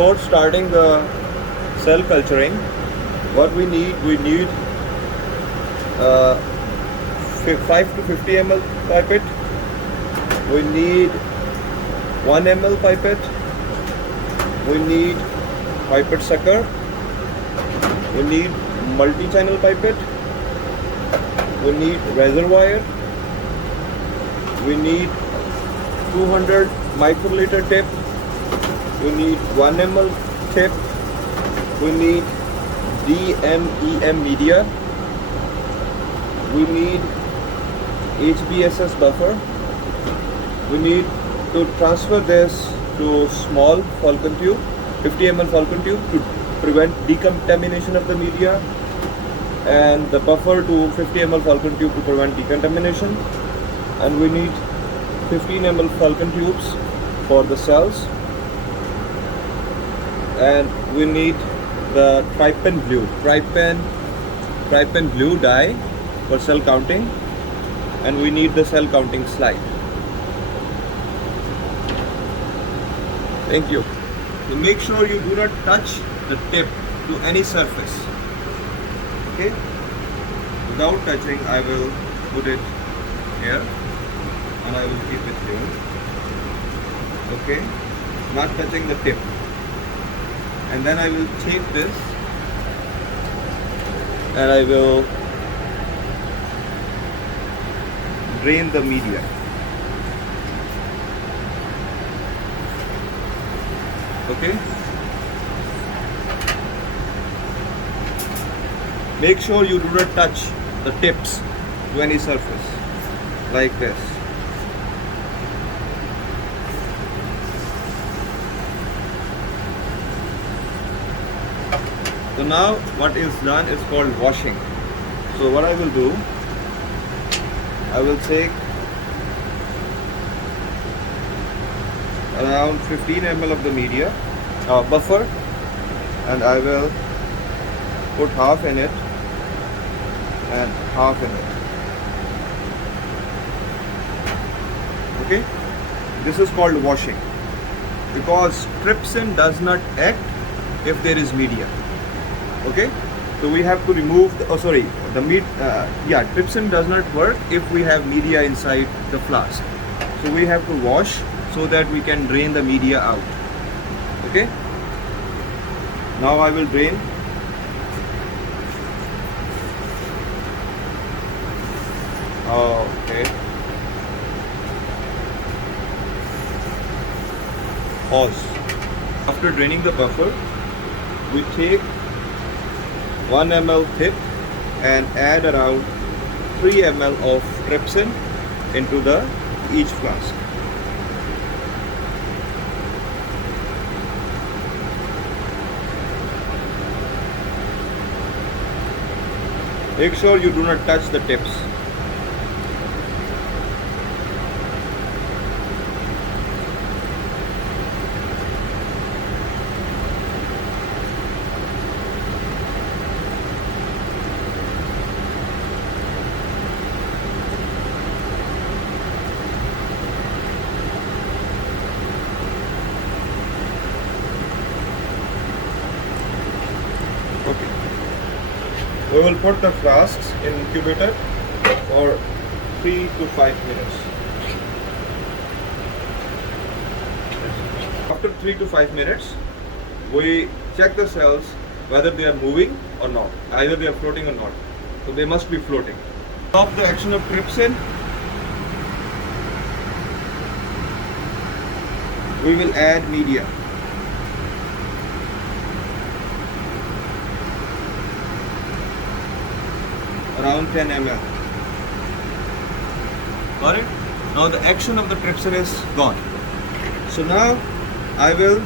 before starting the cell culturing, what we need 5 to 50 ml pipette. We need 1 ml pipette. We need pipette sucker. We need multi-channel pipette. We need reservoir. We need 200 microliter tip. We need 1 ml tip. We need DMEM media. We need HBSS buffer. We need to transfer this to small falcon tube, 50 ml falcon tube, to prevent decontamination of the media, and the buffer to 50 ml falcon tube to prevent decontamination. And we need 15 ml falcon tubes for the cells, and we need the trypan blue dye for cell counting, and we need the cell counting slide. Thank you. So make sure you do not touch the tip to any surface. Okay? Without touching, I will put it here and I will keep it here. Okay? Not touching the tip. And then I will take this and I will drain the media. Okay? Make sure you do not touch the tips to any surface like this. So now what is done is called washing. So what I will do, I will take around 15 ml of the media buffer, and I will put half in it and half in it. Okay, this is called washing because trypsin does not act if there is media. Okay, so we have to remove the, trypsin does not work if we have media inside the flask. So we have to wash so that we can drain the media out. Okay, now I will drain. Okay, pause. After draining the buffer, we take 1 ml tip and add around 3 ml of trypsin into the each flask. Make sure you do not touch the tips. We will put the flasks in incubator for 3 to 5 minutes. After 3 to 5 minutes, we check the cells whether they are moving or not, either they are floating or not. So they must be floating. Stop the action of trypsin. We will add media. Around 10 ml. Got it? Now the action of the trypsin is gone. So now I will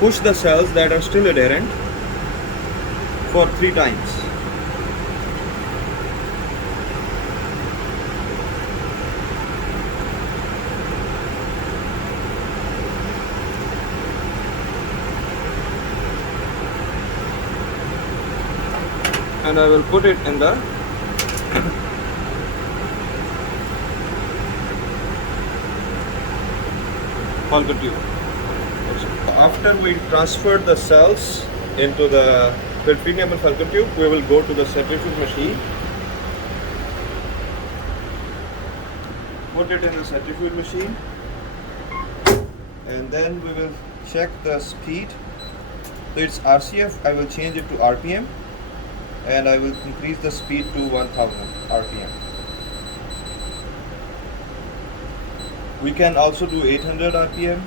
push the cells that are still adherent for 3 times. And I will put it in the falcon tube. After we transfer the cells into the 15 ml falcon tube, we will go to the centrifuge machine. Put it in the centrifuge machine, and then we will check the speed. So it's RCF, I will change it to RPM, and I will increase the speed to 1000 RPM. We can also do 800 RPM.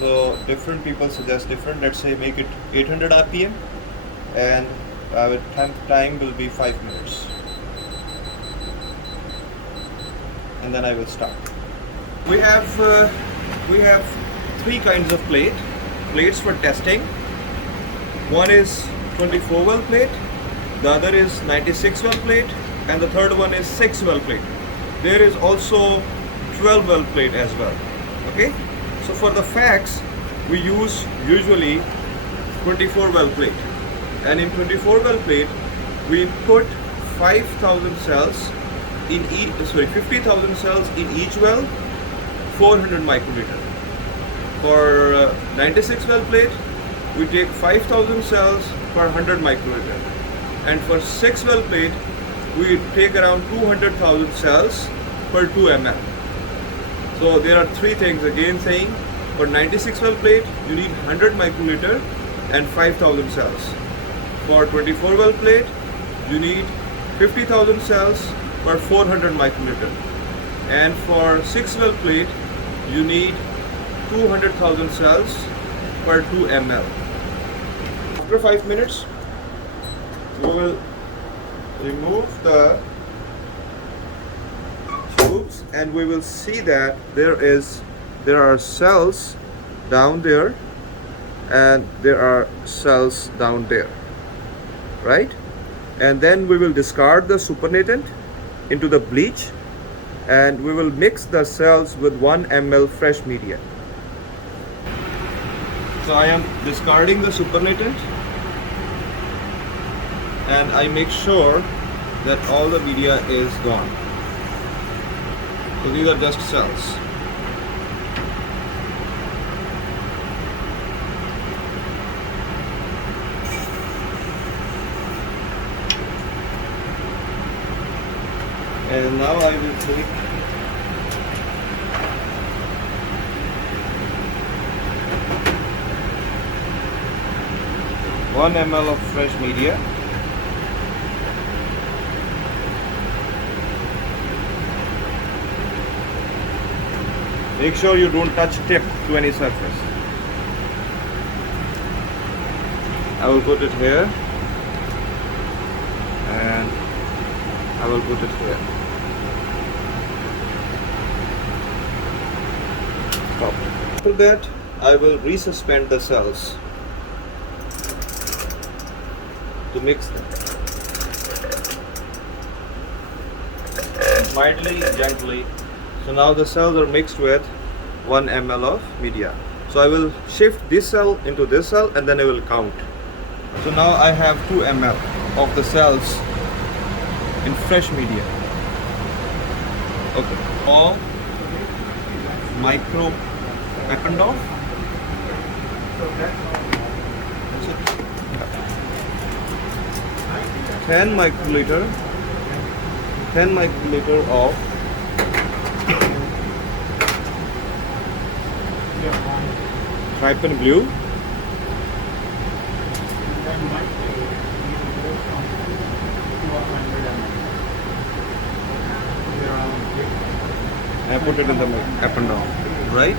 So different people suggest different. Let's say make it 800 RPM, and our time will be 5 minutes. And then I will start. We have 3 kinds of plates for testing. One is 24 well plate, the other is 96 well plate, and the third one is 6 well plate. There is also 12 well plate as well. Okay. So for the facts, we use usually 24 well plate, and in 24 well plate, we put 5,000 cells in 50,000 cells in each well, 400 microliter. For 96 well plate, we take 5,000 cells per 100 microliter, and for 6 well plate, we take around 200,000 cells per 2 ml. So there are 3 things again saying. For 96 well plate, you need 100 microliter and 5,000 cells. For 24 well plate, you need 50,000 cells per 400 microliter. And for 6 well plate, you need 200,000 cells per 2 ml. After 5 minutes, we will remove the tubes, and we will see that there are cells down there and there are cells down there, right? And then we will discard the supernatant into the bleach, and we will mix the cells with 1 ml fresh media. So I am discarding the supernatant, and I make sure that all the media is gone. So these are just cells. And now I will take one ml of fresh media. Make sure you don't touch tip to any surface. I will put it here, and I will put it here. Stop. After that, I will resuspend the cells to mix them. Mildly, gently. So now the cells are mixed with 1 ml of media. So I will shift this cell into this cell, and then I will count. So now I have 2 ml of the cells in fresh media. Okay. All micro Eppendorf. 10 microliter of trypan glue. I put it in the Eppendorf, right?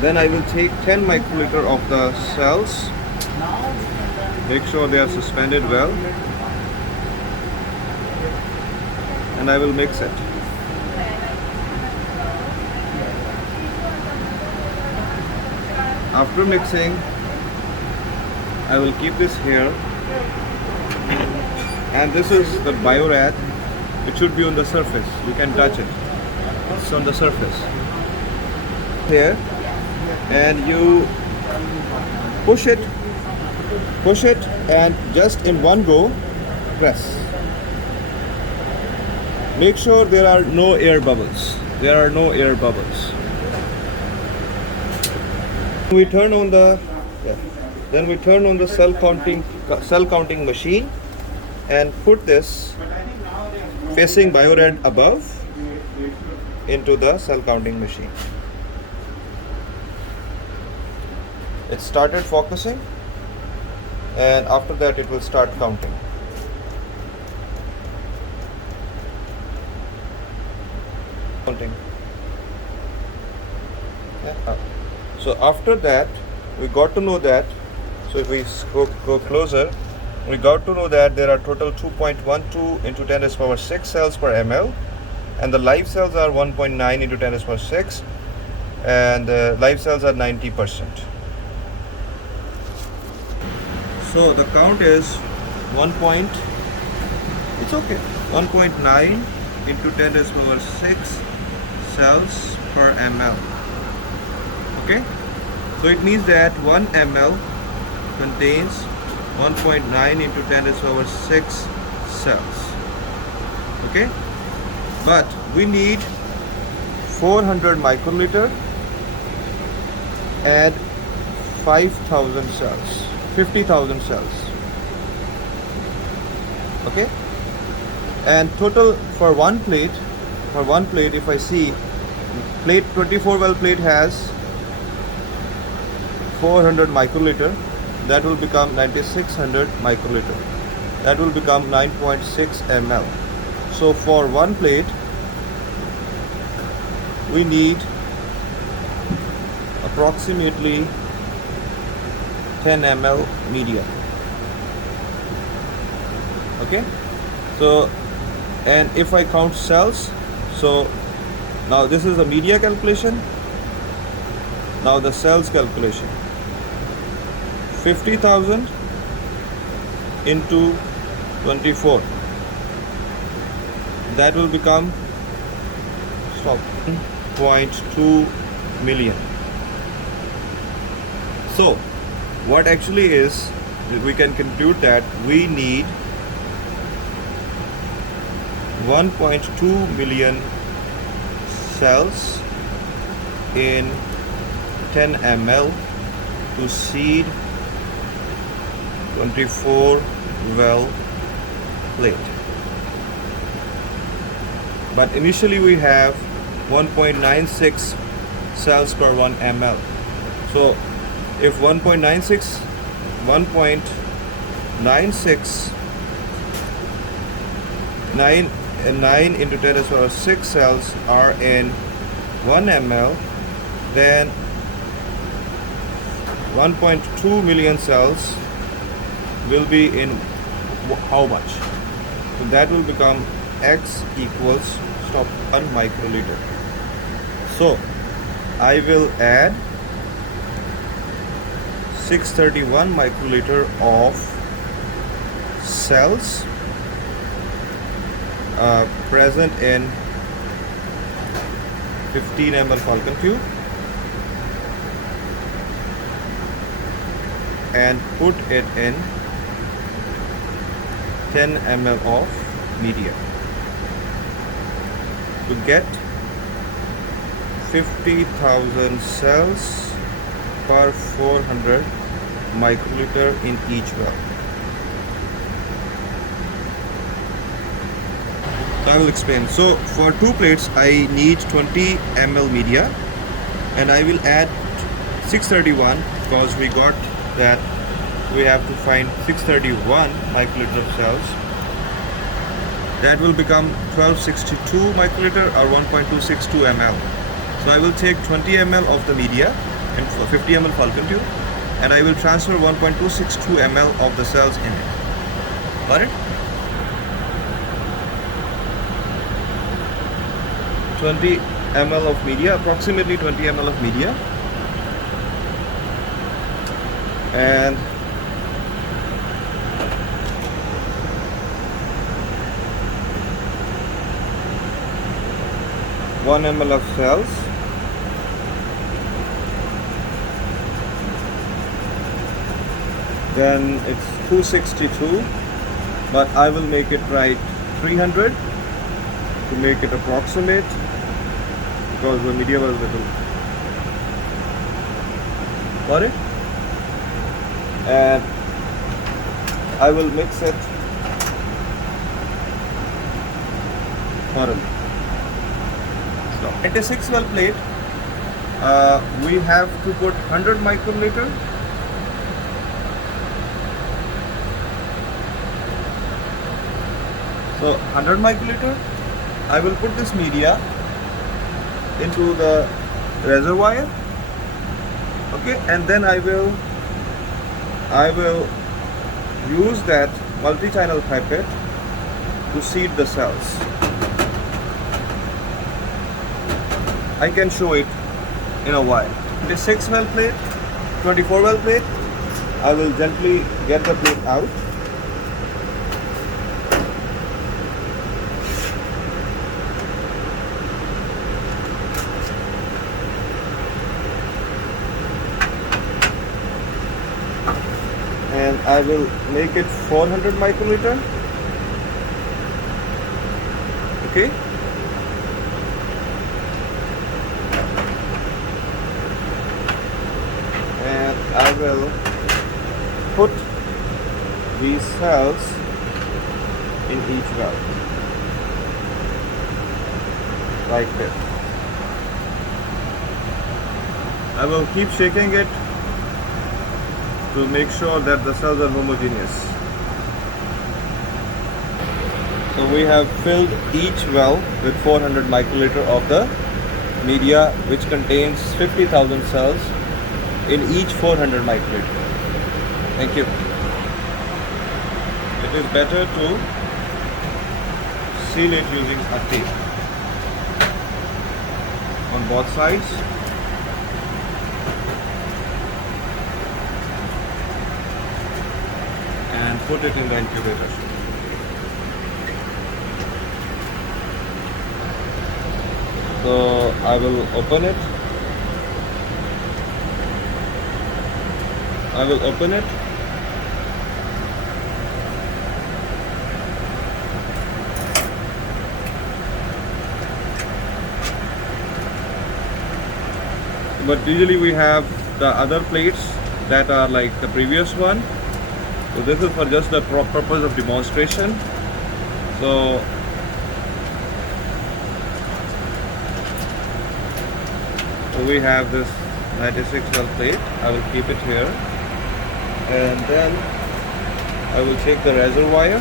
Then I will take 10 microliter of the cells. Make sure they are suspended well, and I will mix it. After mixing, I will keep this here, and this is the biorad. It should be on the surface. You can touch it. It's on the surface. Here, and you push it, and just in one go, press. Make sure there are no air bubbles. there are no air bubbles. We turn on the then we turn on the cell counting machine and put this facing BioRed above into the cell counting machine. It started focusing, and after that it will start counting. So after that we got to know that, so if we go closer, we got to know that there are total 2.12 into 10 raised power 6 cells per ml, and the live cells are 1.9 into 10 raised power 6, and live cells are 90%. So the count is 1.9 into 10 raised power 6 cells per ml. Okay, so it means that 1 ml contains 1.9 into 10 raised power 6 cells. Okay, but we need 400 microliter and 5,000 cells, 50,000 cells. Okay, and total for one plate, if I see plate 24 well plate has 400 microliter, that will become 9600 microliter, that will become 9.6 ml. So for one plate we need approximately 10 ml media. Okay, so and if I count cells, so now this is the media calculation, now the cells calculation. 50,000 into 24, that will become 0.2 million. So what actually is, we can conclude that we need 1.2 million cells in 10 ml to seed 24 well plate. But initially we have 1.96 cells per 1 ml. So if 1.96 9 into 10 raised to power 6 cells are in 1 ml, then 1.2 million cells will be in how much? So that will become X equals 1 microliter. So I will add 631 microliter of cells present in 15 ml Falcon tube and put it in 10 ml of media to get 50,000 cells per 400 microliter in each well. So I will explain. So for 2 plates I need 20 ml media, and I will add 631 because we got that we have to find 631 microliter of cells. That will become 1262 microliter or 1.262 ml. So I will take 20 ml of the media and 50 ml Falcon tube, and I will transfer 1.262 ml of the cells in it. Got it? 20 ml of media, approximately 20 ml of media, and one ml of cells, then it's 262, but I will make it right 300 to make it approximate, because the media was little. Got it? And I will mix it thoroughly. So 96 well plate. We have to put 100 microliter. So 100 microliter. I will put this media into the reservoir. Okay, and then I will use that multi-channel pipette to seed the cells. I can show it in a while. 26 well plate, 24 well plate. I will gently get the plate out. And I will make it 400 microliter. Okay. And I will put these cells in each well, like this. I will keep shaking it to make sure that the cells are homogeneous. So we have filled each well with 400 microliter of the media, which contains 50,000 cells in each 400 microliter. Thank you. It is better to seal it using a tape on both sides. And put it in the incubator. So I will open it. I will open it. But usually we have the other plates that are like the previous one. So this is for just the purpose of demonstration. So we have this 96 well plate. I will keep it here, and then I will take the reservoir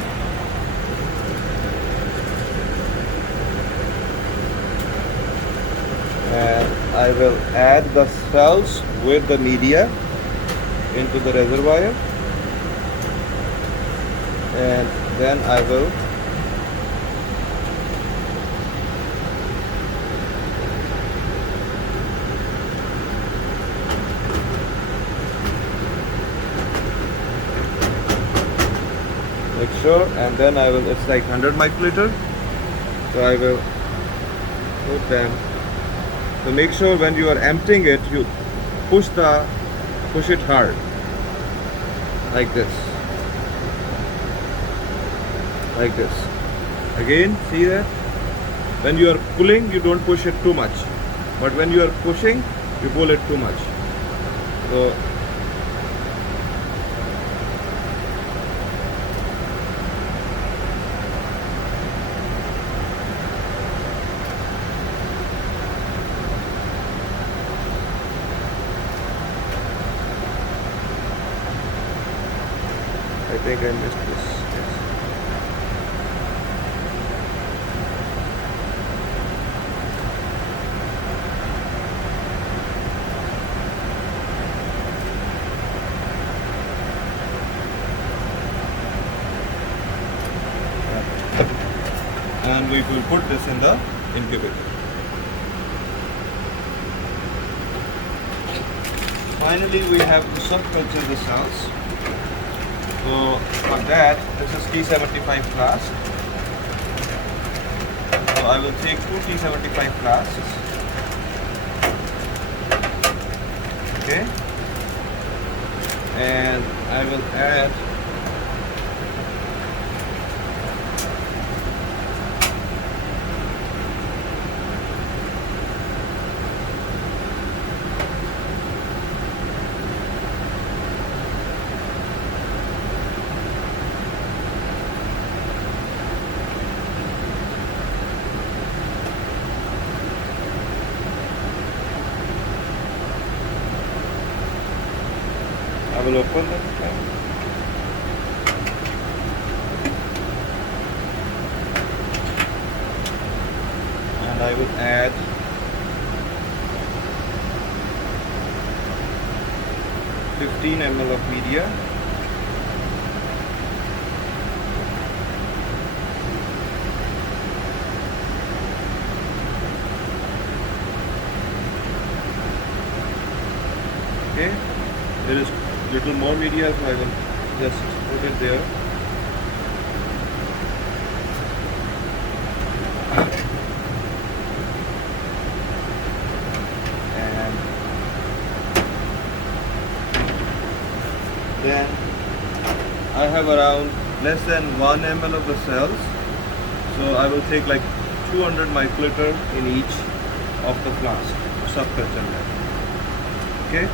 and I will add the cells with the media into the reservoir. And then I will mixture, and then I will, it's like 100 microliter, so I will put them. So make sure when you are emptying it, you push it hard, like this. Like this. Again, see that? When you are pulling, you don't push it too much. But when you are pushing, you pull it too much. So I think I missed this. And we will put this in the incubator. Finally, we have to subculture the cells. So for that, this is T75 flask. So I will take 2 T75 flasks. Okay. And I will add will open the tank. And I will add 15 ml of media. Okay, there is little more media, so I will just put it there. And then I have around less than 1 ml of the cells, so I will take like 200 microliter in each of the flask subculture lab. Okay,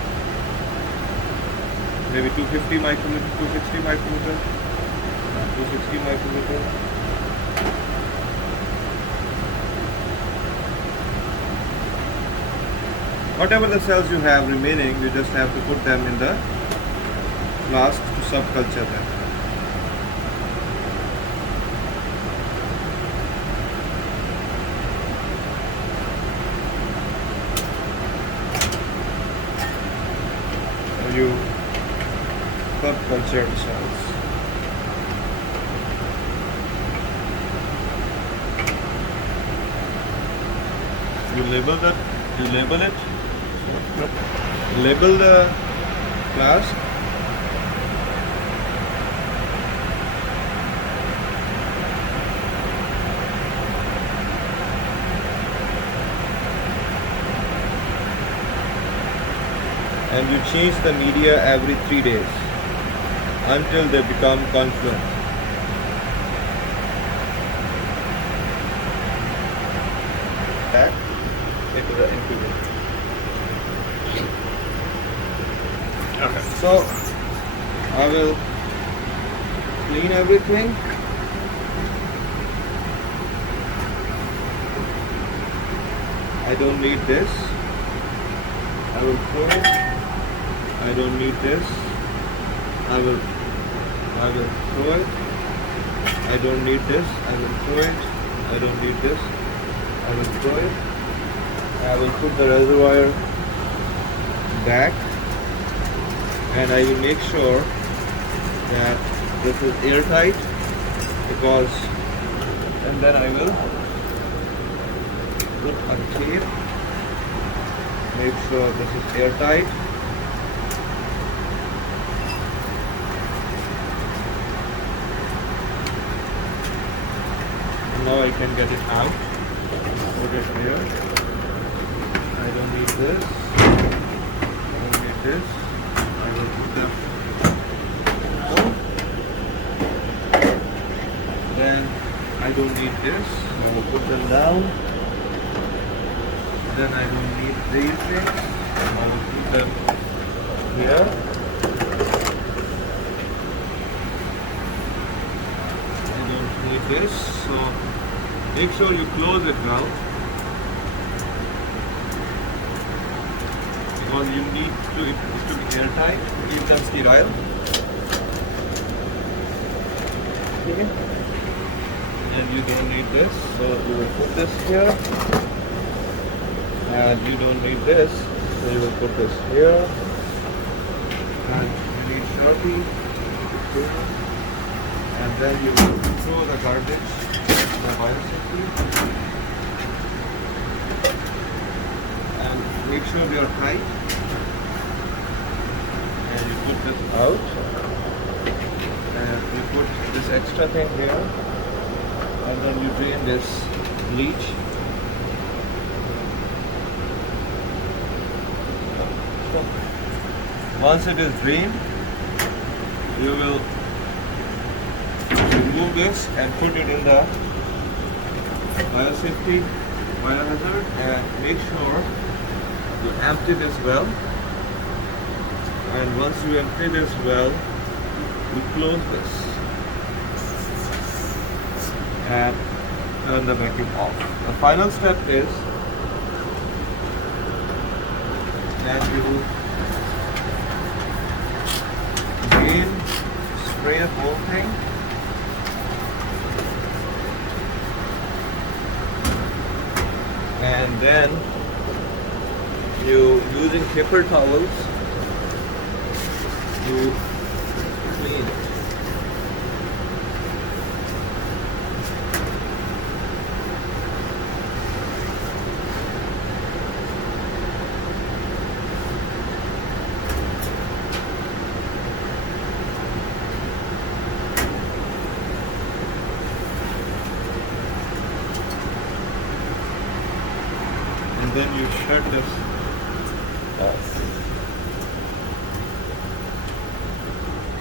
maybe 250 microliter, 260 microliter, 260 microliter. Whatever the cells you have remaining, you just have to put them in the flask to subculture them. So you subculture the cells. You label it. Label the flask. And you change the media every 3 days until they become confluent. Back into the incubator. Okay. So I will clean everything. I don't need this. I will throw it. I don't need this. I will throw it. I don't need this. I will throw it. I don't need this. I will throw it. I will put the reservoir back, and I will make sure that this is airtight, because, and then I will put a tape, make sure this is airtight. Now I can get it out. Put it here. I don't need this. I don't need this. I will put them down. Then I don't need this. I will put them down. Then I don't need these things. I will put them here. I don't need this. So make sure you close it now, because you need it to be airtight, keep them sterile. Okay. And you don't need this, so you will put this here. And you don't need this, so you will put this here. And you need Sharpie here. And then you will throw the garbage, the biosafety. And make sure they are tight. And you put this out. And you put this extra thing here. And then you drain this bleach. Once it is drained, you will remove this and put it in the biosafety biohazard, and make sure you empty this well. And once you empty this well, you close this and turn the vacuum off. The final step is that you spray the whole thing. And then you using paper towels, you clean it. And then you shut this off.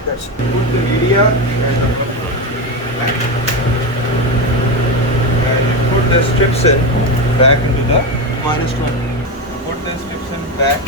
That's put the media and put the strips in back into the -20. Put the strips in back